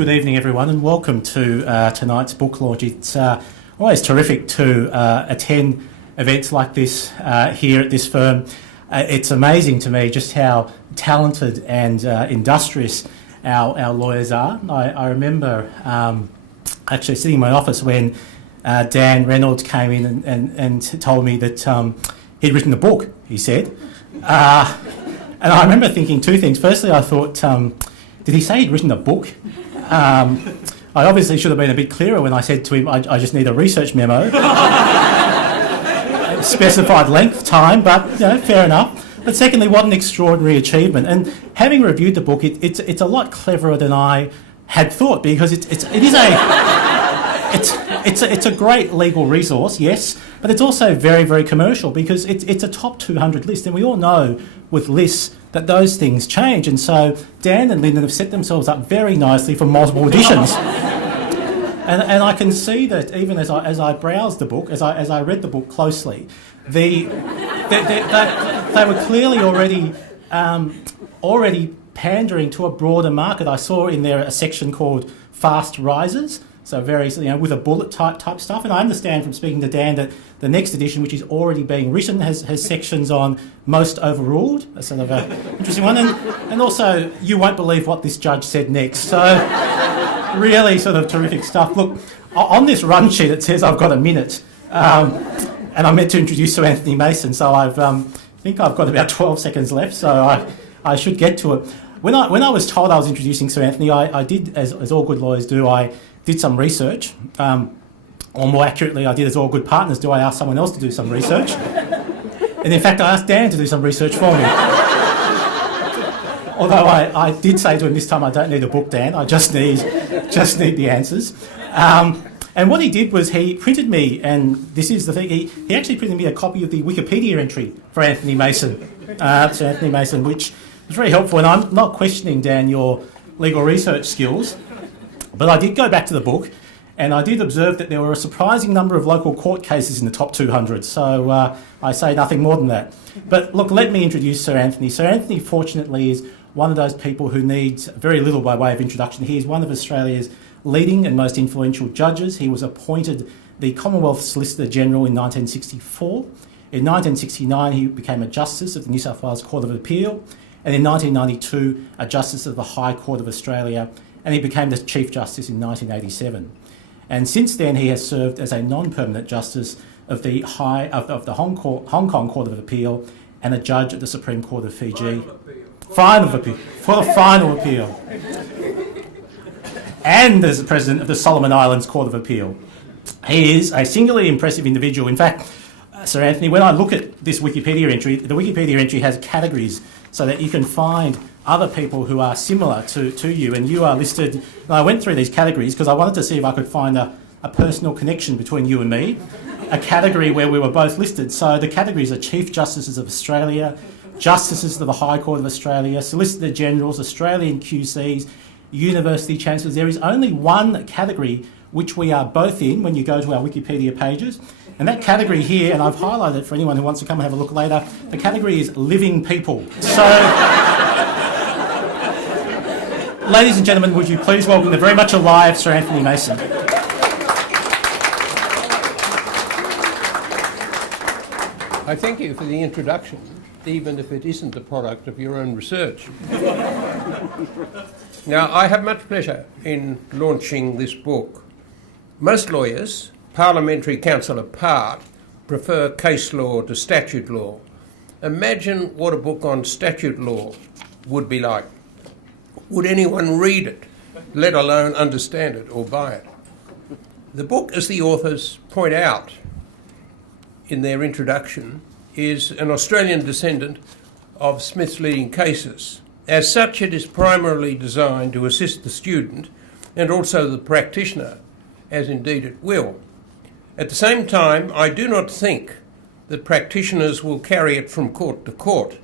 good evening everyone, and welcome to tonight's book launch. It's always terrific to attend events like this here at this firm. It's amazing to me just how talented and industrious our lawyers are. I remember actually sitting in my office when Dan Reynolds came in and told me that he'd written a book, he said. And I remember thinking two things. Firstly, I thought, did he say he'd written a book? I obviously should have been a bit clearer when I said to him, I just need a research memo. Specified length, time, but fair enough. But secondly, what an extraordinary achievement. And having reviewed the book, it's a lot cleverer than I had thought, because it's a great legal resource, yes, but it's also very, very commercial, because it's a top 200 list, and we all know with lists that those things change. And so Dan and Lyndon have set themselves up very nicely for multiple editions. And I can see that even as I browsed the book, as I read the book closely, they were clearly already pandering to a broader market. I saw in there a section called Fast Risers, so very with a bullet type stuff. And I understand from speaking to Dan that the next edition, which is already being written, has sections on Most Overruled, a sort of an interesting one, and also You Won't Believe What This Judge Said Next. So really sort of terrific stuff. Look, on this run sheet it says I've got a minute, and I'm meant to introduce Sir Anthony Mason, so I think I've got about 12 seconds left, so I should get to it. When I was told I was introducing Sir Anthony, I did, as all good lawyers do, I did some research, or more accurately, I did as all good partners do, I asked someone else to do some research. And in fact, I asked Dan to do some research for me. Although I did say to him this time, I don't need a book, Dan, I just need the answers. And what he did was he printed me, and this is the thing, he actually printed me a copy of the Wikipedia entry for Anthony Mason, Sir Anthony Mason, which was very helpful. And I'm not questioning, Dan, your legal research skills, but I did go back to the book, and I did observe that there were a surprising number of local court cases in the top 200, so I say nothing more than that. But look, let me introduce Sir Anthony. Sir Anthony, fortunately, is one of those people who needs very little by way of introduction. He is one of Australia's leading and most influential judges. He was appointed the Commonwealth Solicitor General in 1964. In 1969, he became a Justice of the New South Wales Court of Appeal, and in 1992, a Justice of the High Court of Australia, and he became the Chief Justice in 1987. And since then, he has served as a non-permanent Justice of the Hong Kong Court of Appeal and a Judge at the Supreme Court of Fiji. Final appeal. And as the President of the Solomon Islands Court of Appeal. He is a singularly impressive individual. In fact, Sir Anthony, when I look at this Wikipedia entry, the Wikipedia entry has categories so that you can find other people who are similar to you, and you are listed. And I went through these categories because I wanted to see if I could find a personal connection between you and me, a category where we were both listed. So the categories are Chief Justices of Australia, Justices of the High Court of Australia, Solicitor Generals, Australian QCs, University Chancellors. There is only one category which we are both in when you go to our Wikipedia pages, and that category here, and I've highlighted it for anyone who wants to come and have a look later, the category is Living People. So, ladies and gentlemen, would you please welcome the very much alive Sir Anthony Mason. I thank you for the introduction, even if it isn't the product of your own research. Now, I have much pleasure in launching this book. Most lawyers, parliamentary counsel apart, prefer case law to statute law. Imagine what a book on statute law would be like. Would anyone read it, let alone understand it or buy it? The book, as the authors point out in their introduction, is an Australian descendant of Smith's leading cases. As such, it is primarily designed to assist the student and also the practitioner, as indeed it will. At the same time, I do not think that practitioners will carry it from court to court,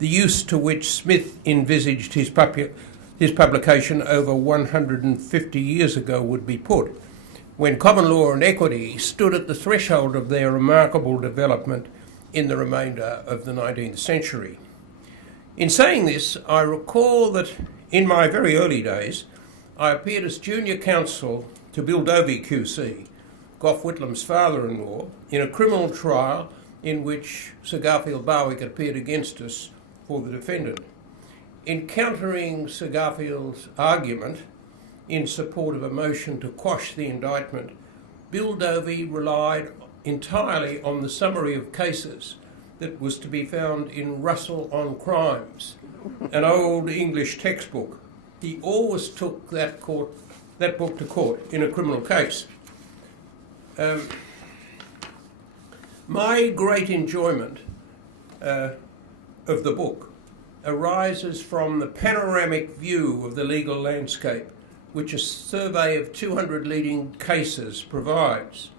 the use to which Smith envisaged his publication over 150 years ago would be put, when common law and equity stood at the threshold of their remarkable development in the remainder of the 19th century. In saying this, I recall that in my very early days, I appeared as junior counsel to Bill Dovey QC, Gough Whitlam's father-in-law, in a criminal trial in which Sir Garfield Barwick appeared against us for the defendant. In countering Sir Garfield's argument in support of a motion to quash the indictment, Bill Dovey relied entirely on the summary of cases that was to be found in Russell on Crimes, an old English textbook. He always took that book to court in a criminal case. My great enjoyment of the book arises from the panoramic view of the legal landscape which a survey of 200 leading cases provides.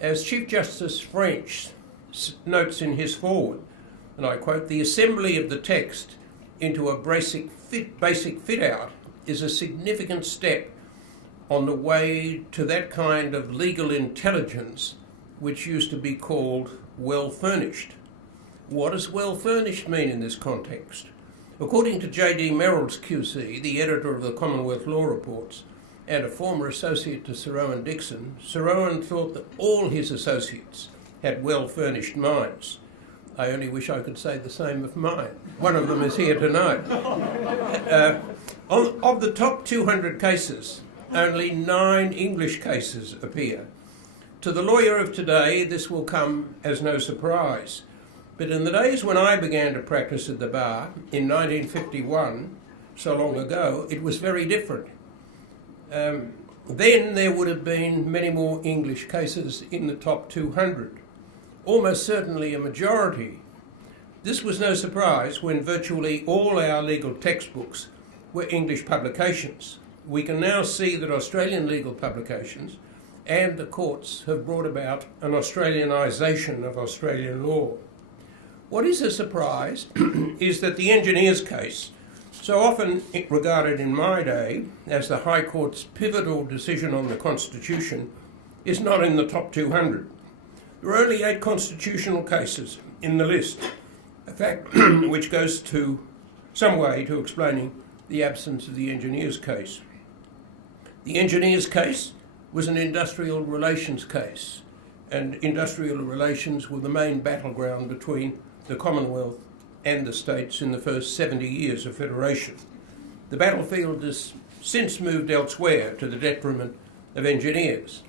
As Chief Justice French notes in his foreword, and I quote, "The assembly of the text into a basic fit-out is a significant step on the way to that kind of legal intelligence which used to be called well-furnished." What does well-furnished mean in this context? According to J.D. Merrill's QC, the editor of the Commonwealth Law Reports and a former associate to Sir Owen Dixon, Sir Owen thought that all his associates had well-furnished minds. I only wish I could say the same of mine. One of them is here tonight. Of the top 200 cases, only 9 English cases appear. To the lawyer of today, this will come as no surprise. But in the days when I began to practice at the bar, in 1951, so long ago, it was very different. Then there would have been many more English cases in the top 200, almost certainly a majority. This was no surprise when virtually all our legal textbooks were English publications. We can now see that Australian legal publications and the courts have brought about an Australianisation of Australian law. What is a surprise is that the engineers case, so often regarded in my day as the High Court's pivotal decision on the Constitution, is not in the top 200. There are only 8 constitutional cases in the list, a fact which goes to some way to explaining the absence of the engineers case. The engineers case was an industrial relations case, and industrial relations were the main battleground between the Commonwealth and the states in the first 70 years of federation. The battlefield has since moved elsewhere to the detriment of engineers.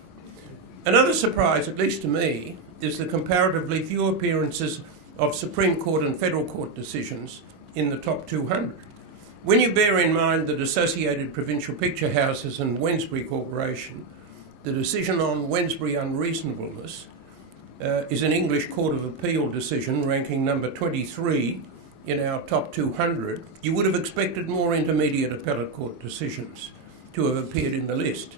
Another surprise, at least to me, is the comparatively few appearances of Supreme Court and Federal Court decisions in the top 200. When you bear in mind that Associated Provincial Picture Houses and Wednesbury Corporation, the decision on Wednesbury unreasonableness is an English Court of Appeal decision ranking number 23 in our top 200, you would have expected more intermediate appellate court decisions to have appeared in the list.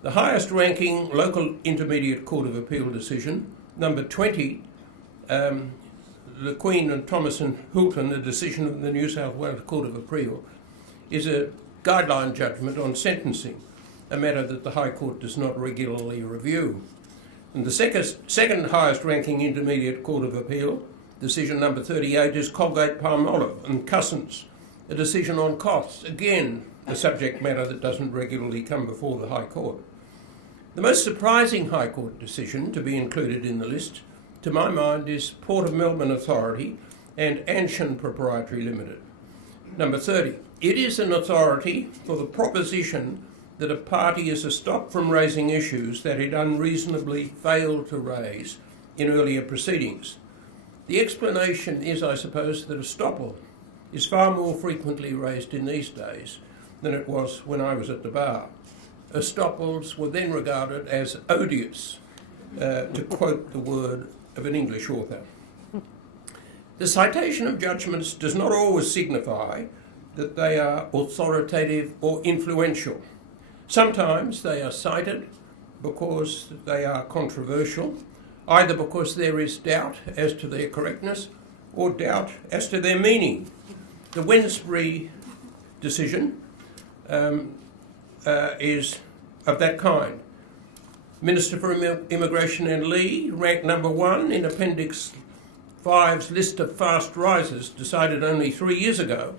The highest ranking local intermediate Court of Appeal decision, number 20, the Queen and Thomas and Hulton, the decision of the New South Wales Court of Appeal, is a guideline judgment on sentencing, a matter that the High Court does not regularly review. And the second highest ranking intermediate Court of Appeal, decision number 38, is Colgate-Palmolive and Cousins, a decision on costs, again a subject matter that doesn't regularly come before the High Court. The most surprising High Court decision to be included in the list, to my mind, is Port of Melbourne Authority and Anshan Proprietary Limited. Number 30. It is an authority for the proposition that a party is stopped from raising issues that it unreasonably failed to raise in earlier proceedings. The explanation is, I suppose, that estoppel is far more frequently raised in these days than it was when I was at the bar. Estoppels were then regarded as odious, to quote the word of an English author. The citation of judgments does not always signify that they are authoritative or influential. Sometimes they are cited because they are controversial, either because there is doubt as to their correctness or doubt as to their meaning. The Wednesbury decision is of that kind. Minister for Immigration and Lee, ranked number 1 in Appendix 5's list of fast risers, decided only 3 years ago,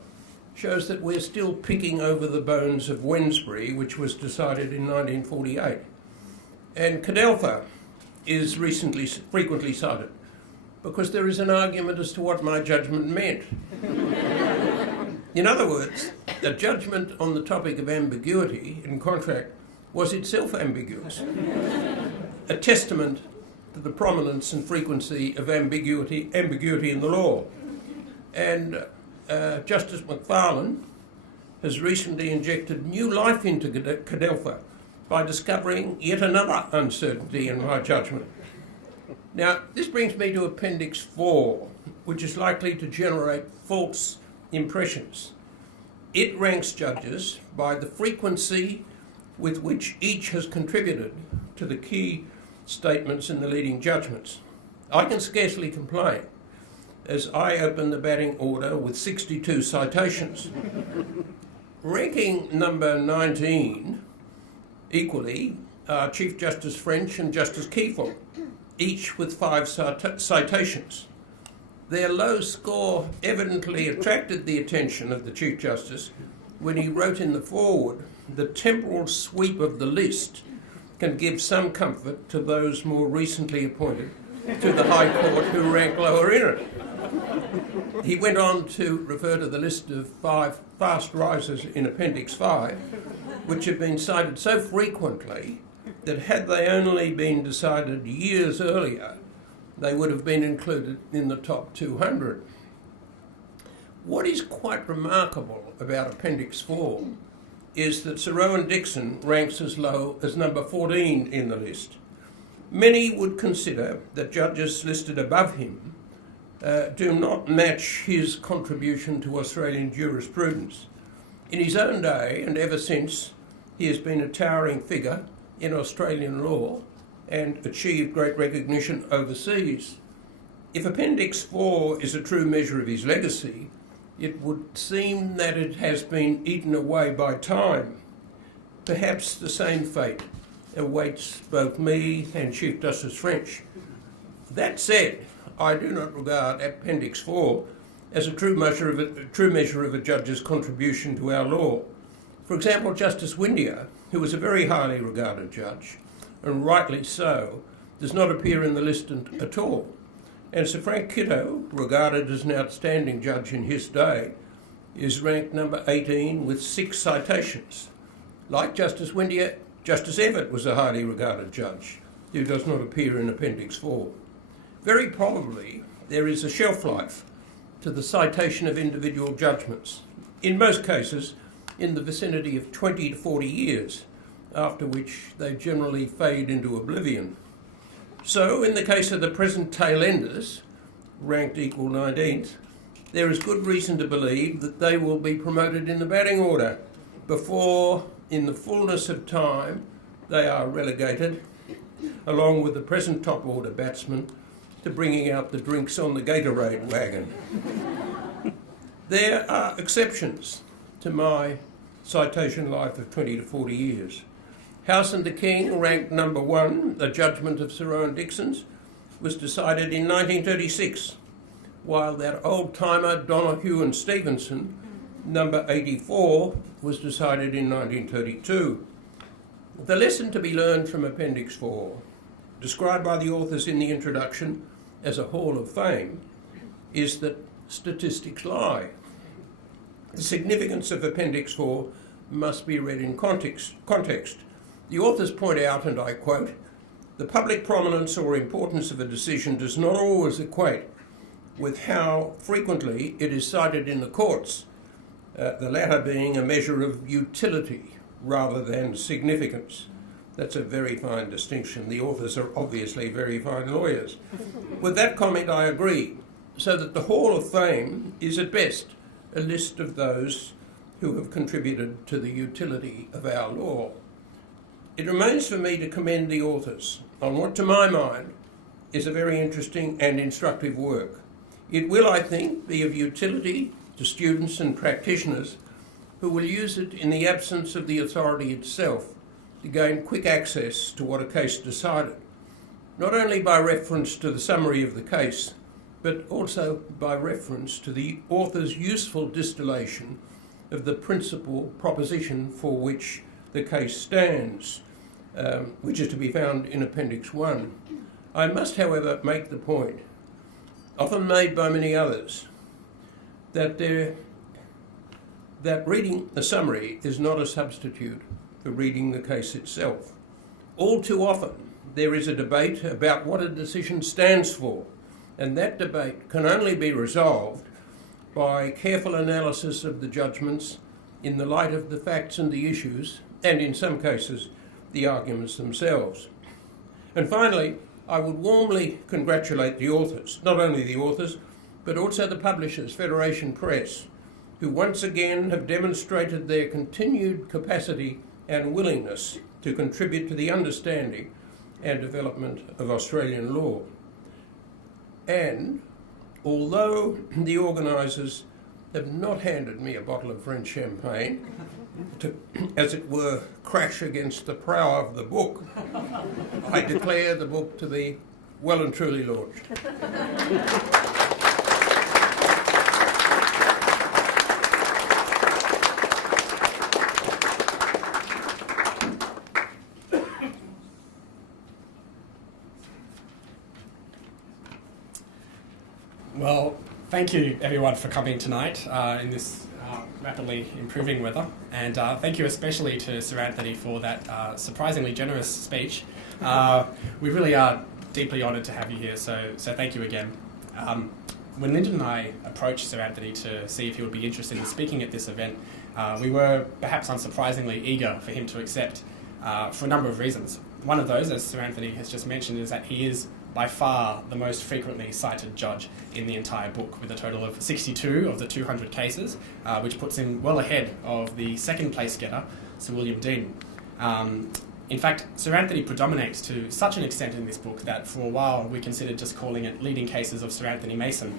shows that we're still picking over the bones of Wednesbury, which was decided in 1948. And Cadelpha is frequently cited because there is an argument as to what my judgment meant. In other words, the judgment on the topic of ambiguity in contract was itself ambiguous, a testament to the prominence and frequency of ambiguity in the law. And Justice McFarlane has recently injected new life into Cadelpha by discovering yet another uncertainty in my judgment. Now, this brings me to Appendix 4, which is likely to generate false impressions. It ranks judges by the frequency with which each has contributed to the key statements in the leading judgments. I can scarcely complain, as I open the batting order with 62 citations. Ranking number 19, equally, are Chief Justice French and Justice Keyfall, each with 5 citations. Their low score evidently attracted the attention of the Chief Justice when he wrote in the foreword, "The temporal sweep of the list can give some comfort to those more recently appointed to the High Court who rank lower in it." He went on to refer to the list of 5 fast risers in Appendix 5, which have been cited so frequently that had they only been decided years earlier, they would have been included in the top 200. What is quite remarkable about Appendix 4 is that Sir Owen Dixon ranks as low as number 14 in the list. Many would consider that judges listed above him do not match his contribution to Australian jurisprudence. In his own day and ever since, he has been a towering figure in Australian law and achieved great recognition overseas. If Appendix 4 is a true measure of his legacy, it would seem that it has been eaten away by time. Perhaps the same fate awaits both me and Chief Justice French. That said, I do not regard Appendix 4 as a true measure of a judge's contribution to our law. For example, Justice Windeyer, who was a very highly regarded judge, and rightly so, does not appear in the list at all. And Sir Frank Kitto, regarded as an outstanding judge in his day, is ranked number 18 with 6 citations. Like Justice Windeyer, Justice Evatt was a highly regarded judge who does not appear in Appendix 4. Very probably there is a shelf life to the citation of individual judgments, in most cases in the vicinity of 20 to 40 years, after which they generally fade into oblivion. So, in the case of the present tail enders, ranked equal 19th, there is good reason to believe that they will be promoted in the batting order before, in the fullness of time, they are relegated, along with the present top order batsmen, to bringing out the drinks on the Gatorade wagon. There are exceptions to my citation life of 20 to 40 years. House and the King, ranked number 1, the judgment of Sir Owen Dixon's, was decided in 1936, while that old-timer Donoghue and Stevenson, number 84, was decided in 1932. The lesson to be learned from Appendix 4, described by the authors in the introduction as a Hall of Fame, is that statistics lie. The significance of Appendix 4 must be read in context. The authors point out, and I quote, "The public prominence or importance of a decision does not always equate with how frequently it is cited in the courts, the latter being a measure of utility rather than significance." That's a very fine distinction. The authors are obviously very fine lawyers. With that comment, I agree, so that the Hall of Fame is at best a list of those who have contributed to the utility of our law. It remains for me to commend the authors on what, to my mind, is a very interesting and instructive work. It will, I think, be of utility to students and practitioners who will use it in the absence of the authority itself to gain quick access to what a case decided, not only by reference to the summary of the case, but also by reference to the author's useful distillation of the principal proposition for which the case stands, which is to be found in Appendix 1. I must, however, make the point, often made by many others, that reading the summary is not a substitute for reading the case itself. All too often, there is a debate about what a decision stands for, and that debate can only be resolved by careful analysis of the judgments in the light of the facts and the issues, and in some cases, the arguments themselves. And finally, I would warmly congratulate the authors, not only the authors, but also the publishers, Federation Press, who once again have demonstrated their continued capacity and willingness to contribute to the understanding and development of Australian law. And although the organisers have not handed me a bottle of French champagne to, as it were, crash against the prow of the book, I declare the book to be well and truly launched. Well, thank you everyone for coming tonight in this rapidly improving weather, and thank you especially to Sir Anthony for that surprisingly generous speech. We really are deeply honoured to have you here, so thank you again. When Lyndon and I approached Sir Anthony to see if he would be interested in speaking at this event, we were perhaps unsurprisingly eager for him to accept for a number of reasons. One of those, as Sir Anthony has just mentioned, is that he is by far the most frequently cited judge in the entire book, with a total of 62 of the 200 cases, which puts him well ahead of the second place getter, Sir William Dean. In fact, Sir Anthony predominates to such an extent in this book that for a while we considered just calling it Leading Cases of Sir Anthony Mason,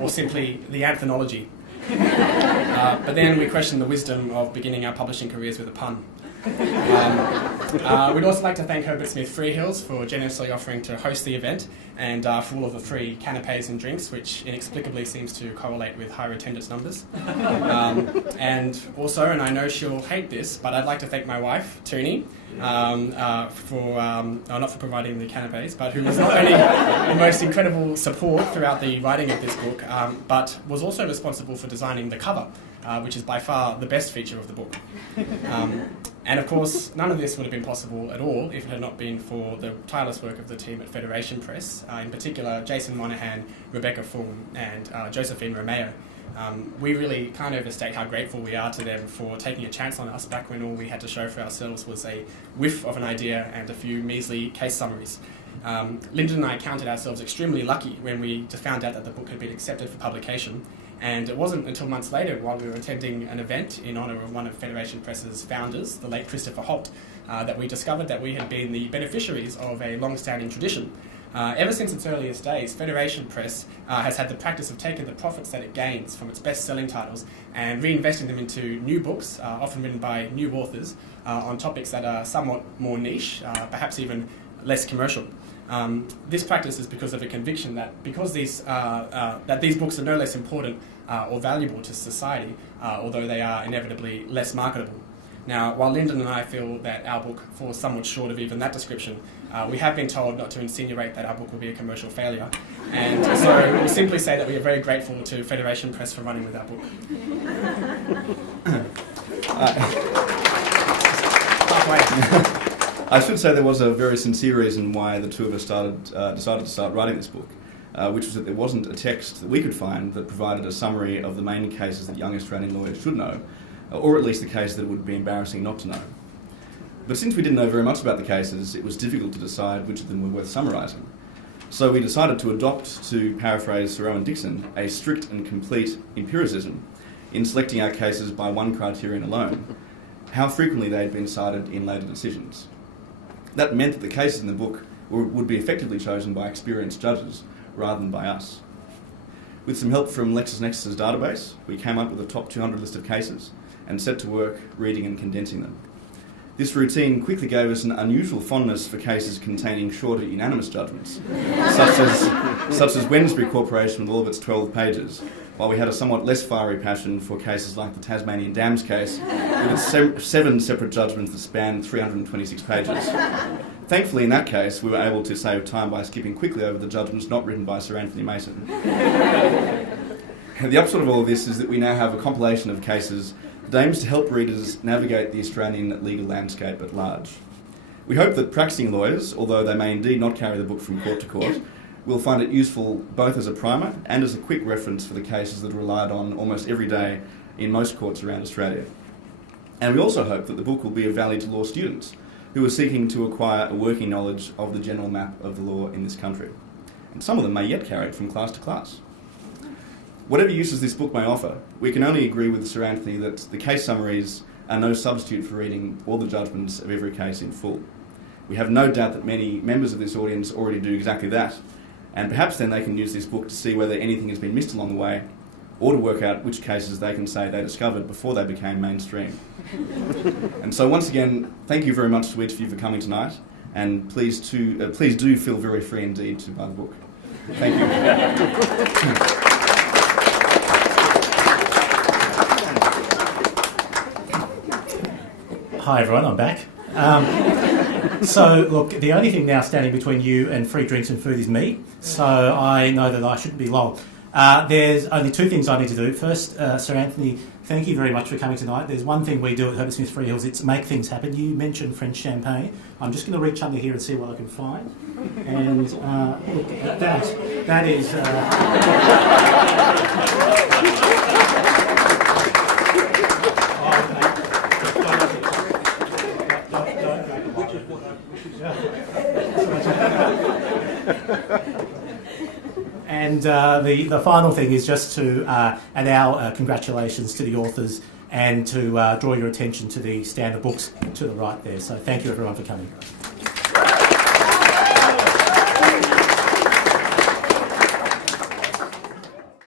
or simply the Anthology. But then we questioned the wisdom of beginning our publishing careers with a pun. We'd also like to thank Herbert Smith Freehills for generously offering to host the event, and for all of the free canapes and drinks, which inexplicably seems to correlate with higher attendance numbers. And also, and I know she'll hate this, but I'd like to thank my wife, Toonie, not for providing the canapes, but who was not only the most incredible support throughout the writing of this book, but was also responsible for designing the cover, which is by far the best feature of the book. And of course, none of this would have been possible at all if it had not been for the tireless work of the team at Federation Press, in particular Jason Monahan, Rebecca Fulham, and Josephine Romeo. We really can't overstate how grateful we are to them for taking a chance on us back when all we had to show for ourselves was a whiff of an idea and a few measly case summaries. Lyndon and I counted ourselves extremely lucky when we found out that the book had been accepted for publication. And it wasn't until months later, while we were attending an event in honour of one of Federation Press's founders, the late Christopher Holt, that we discovered that we had been the beneficiaries of a long-standing tradition. Ever since its earliest days, Federation Press has had the practice of taking the profits that it gains from its best-selling titles and reinvesting them into new books, often written by new authors, on topics that are somewhat more niche, perhaps even less commercial. This practice is because of a conviction that because these books are no less important or valuable to society, although they are inevitably less marketable. Now, while Lyndon and I feel that our book falls somewhat short of even that description, we have been told not to insinuate that our book will be a commercial failure, and so we'll simply say that we are very grateful to Federation Press for running with our book. Halfway. I should say there was a very sincere reason why the two of us decided to start writing this book, which was that there wasn't a text that we could find that provided a summary of the main cases that young Australian lawyers should know, or at least the cases that would be embarrassing not to know. But since we didn't know very much about the cases, it was difficult to decide which of them were worth summarising. So we decided to adopt, to paraphrase Sir Owen Dixon, a strict and complete empiricism in selecting our cases by one criterion alone: how frequently they had been cited in later decisions. That meant that the cases in the book would be effectively chosen by experienced judges rather than by us. With some help from LexisNexis's database, we came up with a top 200 list of cases and set to work reading and condensing them. This routine quickly gave us an unusual fondness for cases containing shorter unanimous judgments, such as Wednesbury Corporation with all of its 12 pages, while we had a somewhat less fiery passion for cases like the Tasmanian Dams case, with its 7 separate judgments that spanned 326 pages. Thankfully, in that case, we were able to save time by skipping quickly over the judgments not written by Sir Anthony Mason. The upshot of all of this is that we now have a compilation of cases that aims to help readers navigate the Australian legal landscape at large. We hope that practising lawyers, although they may indeed not carry the book from court to court, will find it useful both as a primer and as a quick reference for the cases that are relied on almost every day in most courts around Australia. And we also hope that the book will be of value to law students who are seeking to acquire a working knowledge of the general map of the law in this country. And some of them may yet carry it from class to class. Whatever uses this book may offer, we can only agree with Sir Anthony that the case summaries are no substitute for reading all the judgments of every case in full. We have no doubt that many members of this audience already do exactly that, and perhaps then they can use this book to see whether anything has been missed along the way, or to work out which cases they can say they discovered before they became mainstream. And so once again, thank you very much to each of you for coming tonight, and please do feel very free indeed to buy the book. Thank you. Hi everyone, I'm back. So look, the only thing now standing between you and free drinks and food is me, so I know that I shouldn't be long. There's only 2 things I need to do. First, Sir Anthony, thank you very much for coming tonight. There's one thing we do at Herbert Smith Freehills, it's make things happen. You mentioned French champagne. I'm just going to reach under here and see what I can find. And look at that. That is... And the final thing is just to add our congratulations to the authors and to draw your attention to the standard books to the right there. So thank you everyone for coming.